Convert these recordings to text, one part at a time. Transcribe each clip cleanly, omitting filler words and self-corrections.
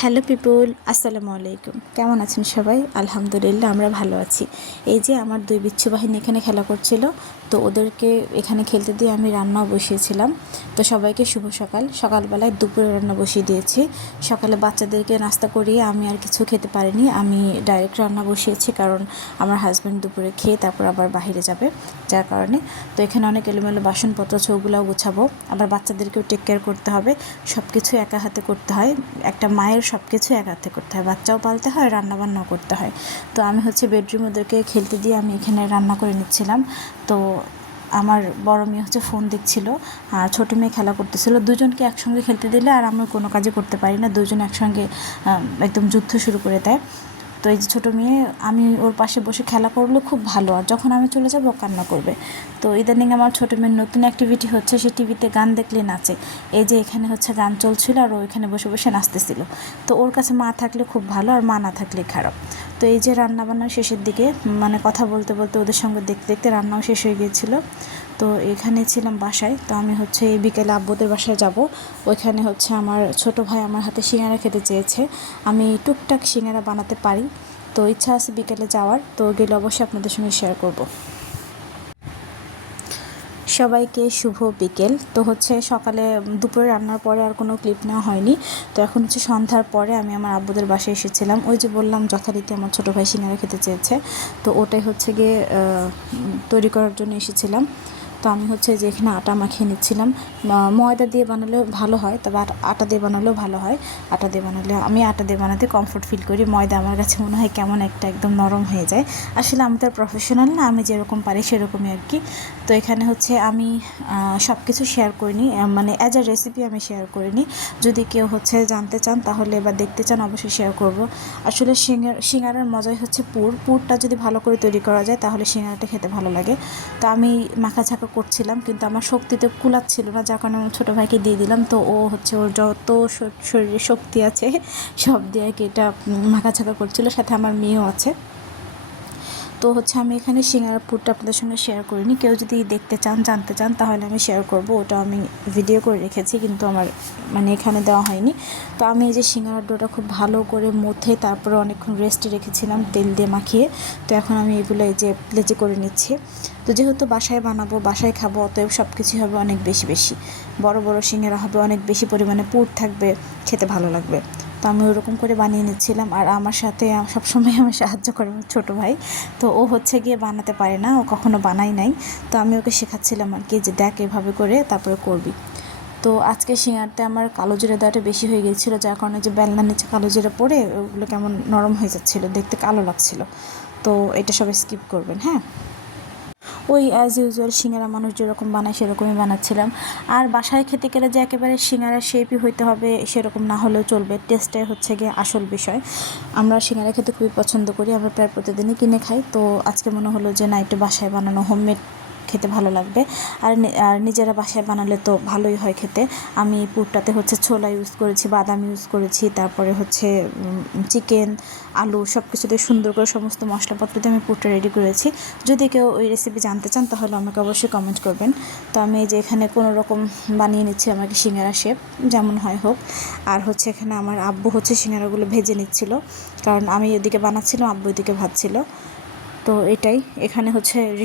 Hello পিপুল, আসসালামু আলাইকুম। কেমন আছেন সবাই? আলহামদুলিল্লাহ, আমরা ভালো আছি। এই যে আমার দুই বিচ্ছু বাহিনী এখানে খেলা করছিল, তো ওদেরকে এখানে খেলতে দিয়ে আমি রান্নাও বসিয়েছিলাম। তো সবাইকে শুভ সকাল। সকালবেলায় দুপুরে রান্না বসিয়ে দিয়েছি। সকালে বাচ্চাদেরকে নাস্তা করিয়ে আমি আর কিছু খেতে পারিনি, আমি ডাইরেক্ট রান্না বসিয়েছি, কারণ আমার হাজব্যান্ড দুপুরে খেয়ে তারপর আবার বাইরে যাবে, যার কারণে। তো এখানে অনেক এলোমেলো বাসনপত্র আছে, ওগুলোও গুছাবো। আবার বাচ্চাদেরকেও টেক কেয়ার করতে হবে, সব কিছু একা হাতে করতে হয়। একটা মায়ের সব কিছু এক হাতে করতে হয়, বাচ্চাও পালতে হয়, রান্নাবান্নাও করতে হয়। তো আমি বেডরুমে ওদেরকে খেলতে দিয়ে আমি এখানে রান্না করে নিচ্ছিলাম। তো আমার বড় মেয়ে ফোন দেখছিল, আর ছোটো মেয়ে খেলা করতেছিল। দুজনকে একসঙ্গে খেলতে দিলে আর আমি কোনো কাজই করতে পারি না, দুজন একসঙ্গে একদম যুদ্ধ শুরু করে দেয়। তো এই যে ছোটো মেয়ে, আমি ওর পাশে বসে খেলা করলে খুব ভালো, আর যখন আমি চলে যাবো ও কান্না করবে। তো ইদানিং আমার ছোটো মেয়ের নতুন অ্যাক্টিভিটি হচ্ছে, সে টিভিতে গান দেখলে নাচে। এই যে এখানে গান চলছিল আর ও এখানে বসে বসে নাচতেছিল। তো ওর কাছে মা থাকলে খুব ভালো, আর মা না থাকলে খারাপ। তো এই যে রান্নাবান্নার শেষের দিকে, মানে কথা বলতে বলতে ওদের সঙ্গে দেখতে দেখতে রান্নাও শেষ হয়ে গিয়েছিলো। তো এখানে ছিলাম বাসায়। তো আমি এই বিকেলে আব্বুদের বাসায় যাব। ওইখানে আমার ছোট ভাই আমার হাতে সিঙ্গারা খেতে চেয়েছে। আমি টুকটাক সিঙ্গারা বানাতে পারি, তো ইচ্ছা আছে বিকেলে যাওয়ার। তো গেলে অবশ্যই আপনাদের সঙ্গে শেয়ার করব। সবাইকে শুভ বিকেল। তো সকালে দুপুরে রান্নার পরে আর কোনো ক্লিপ নেওয়া হয়নি। তো এখন সন্ধ্যার পরে আমি আমার আব্বুদের বাসায় এসেছিলাম। ওই যে বললাম যথারীতি আমার ছোটো ভাই সিঙ্গারা খেতে চেয়েছে, তো ওটাই গিয়ে তৈরি করার জন্য এসেছিলাম। তো আমি যে এখানে আটা মাখিয়ে নিচ্ছিলাম। ময়দা দিয়ে বানালেও ভালো হয়, তবে আটা দিয়ে বানালেও ভালো হয়। আটা দিয়ে বানালে আমি আটা দিয়ে বানাতে কমফোর্ট ফিল করি। ময়দা আমার কাছে মনে হয় কেমন একটা একদম নরম হয়ে যায়। আসলে আমি তো প্রফেশনাল না, আমি যেরকম পারি সেরকমই আর কি। তো এখানে আমি সব কিছু শেয়ার করিনি, মানে অ্যাজ আ রেসিপি আমি শেয়ার করিনি। যদি কেউ জানতে চান তাহলে বা দেখতে চান অবশ্যই শেয়ার করব। আসলে সিঙ্গারার মজাই পুরটা যদি ভালো করে তৈরি করা যায় তাহলে সিঙ্গারাটা খেতে ভালো লাগে। তো আমি মাখাঝাঁকা করছিলাম, কিন্তু আমার শক্তিতে কুলাচ্ছিল না, যার কারণে আমার ছোটো ভাইকে দিয়ে দিলাম। তো ও ওর যত শরীরে শক্তি আছে সব দিয়ে কি এটা মাখাঝাঁকা করছিল, সাথে আমার মেয়েও আছে। তো আমি এখানে সিঙ্গারার পুরটা আপনাদের সঙ্গে শেয়ার করিনি। কেউ যদি দেখতে চান, জানতে চান, তাহলে আমি শেয়ার করব। ওটা আমি ভিডিও করে রেখেছি, কিন্তু আমার এখানে দেওয়া হয়নি। তো আমি এই যে সিঙ্গারার ডোটা খুব ভালো করে মুথে তারপরে অনেকক্ষণ রেস্টে রেখেছিলাম তেল দিয়ে মাখিয়ে। তো এখন আমি এগুলো এই যে প্লেটে করে নিচ্ছি। তো যেহেতু বাসায় বানাবো, বাসায় খাবো, অতএব সব কিছুই হবে অনেক বেশি বেশি। বড় বড় সিঙ্গারা হবে, অনেক বেশি পরিমাণে পুর থাকবে, খেতে ভালো লাগবে। তো আমি ওরকম করে বানিয়ে নিচ্ছিলাম। আর আমার সাথে সবসময় আমার সাহায্য করে আমার ছোটো ভাই। তো ও গিয়ে বানাতে পারে না, ও কখনো বানাই নাই। তো আমি ওকে শেখাচ্ছিলাম আর কি, যে দেখ এভাবে করে তারপরে করবি। তো আজকে সিঙ্গারতে আমার কালো জিরা দেওয়াটা বেশি হয়ে গিয়েছিলো, যার কারণে যে বেলনার নিচে কালো জিরা পড়ে ওগুলো কেমন নরম হয়ে যাচ্ছিলো, দেখতে কালো লাগছিলো। তো এটা সবাই স্কিপ করবেন, হ্যাঁ। ওই অ্যাজ ইউজুয়াল সিঙ্গারা মানুষ যেরকম বানায় সেরকমই বানাচ্ছিলাম। আর বাসায় খেতে গেলে যে একেবারে সিঙ্গারার শেপই হইতে হবে সেরকম না হলেও চলবে, টেস্টটাই গিয়ে আসল বিষয়। আমরা সিঙ্গারা খেতে খুবই পছন্দ করি, আমরা প্রায় প্রতিদিনই কিনে খাই। তো আজকে মনে হলো যে না, একটু বাসায় বানানো হোমমেড খেতে ভালো লাগবে। আর নিজেরা বাসায় বানালে তো ভালোই হয় খেতে। আমি পুরটাতে ছোলা ইউজ করেছি, বাদাম ইউজ করেছি, তারপরে চিকেন, আলু সব কিছু দিয়ে সুন্দর করে সমস্ত মশলাপত্র দিয়ে আমি পুরটা রেডি করেছি। যদি কেউ ওই রেসিপি জানতে চান তাহলে আমাকে অবশ্যই কমেন্ট করবেন। তো আমি এই যে এখানে কোনো রকম বানিয়ে নিচ্ছি আমাকে সিঙ্গারা শেপ, যেমন হয় হোক। আর এখানে আমার আব্বু সিঙ্গারাগুলো ভেজে নিচ্ছিল, কারণ আমি ওদিকে বানাচ্ছিলাম, আব্বু ওদিকে ভাজছিল। তো এটাই, এখানে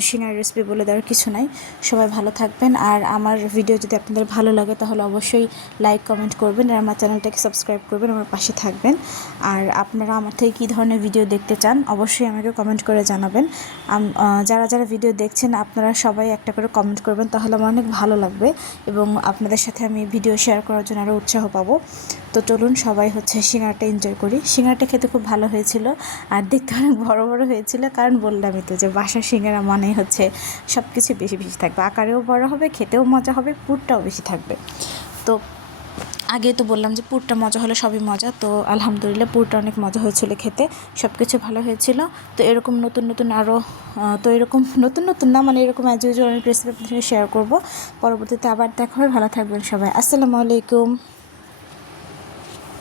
সিঙ্গারা রেসিপি বলে দেওয়ার কিছু নাই। সবাই ভালো থাকবেন, আর আমার ভিডিও যদি আপনাদের ভালো লাগে তাহলে অবশ্যই লাইক কমেন্ট করবেন, আর আমার চ্যানেলটাকে সাবস্ক্রাইব করবেন, আমার পাশে থাকবেন। আর আপনারা আমার থেকে কী ধরনের ভিডিও দেখতে চান অবশ্যই আমাকে কমেন্ট করে জানাবেন। যারা যারা ভিডিও দেখছেন আপনারা সবাই একটা করে কমেন্ট করবেন, তাহলে আমার অনেক ভালো লাগবে এবং আপনাদের সাথে আমি ভিডিও শেয়ার করার জন্য আরও উৎসাহ পাবো। তো চলুন সবাই সিঙ্গারাটা এনজয় করি। সিঙ্গারাটা খেতে খুব ভালো হয়েছিল, আর দেখতে অনেক বড় বড় হয়েছিল, কারণ বললামই তো যে বাসার সিঙ্গারা মানে সব কিছু বেশি বেশি থাকবে, আকারেও বড় হবে, খেতেও মজা হবে, পুরটাও বেশি থাকবে। তো আগে তো বললাম যে পুরটা মজা হলে সবই মজা। তো আলহামদুলিল্লাহ পুরটা অনেক মজা হয়েছিল খেতে, সব কিছু ভালো হয়েছিল। তো এরকম নতুন নতুন আরও, তো এরকম নতুন নতুন না, মানে এরকম অ্যাজ ইউজুয়াল অনেক রেসিপি আপনাদের সঙ্গে শেয়ার করবো পরবর্তীতে। আবার দেখা হবে, ভালো থাকবেন সবাই। আসসালামু আলাইকুম।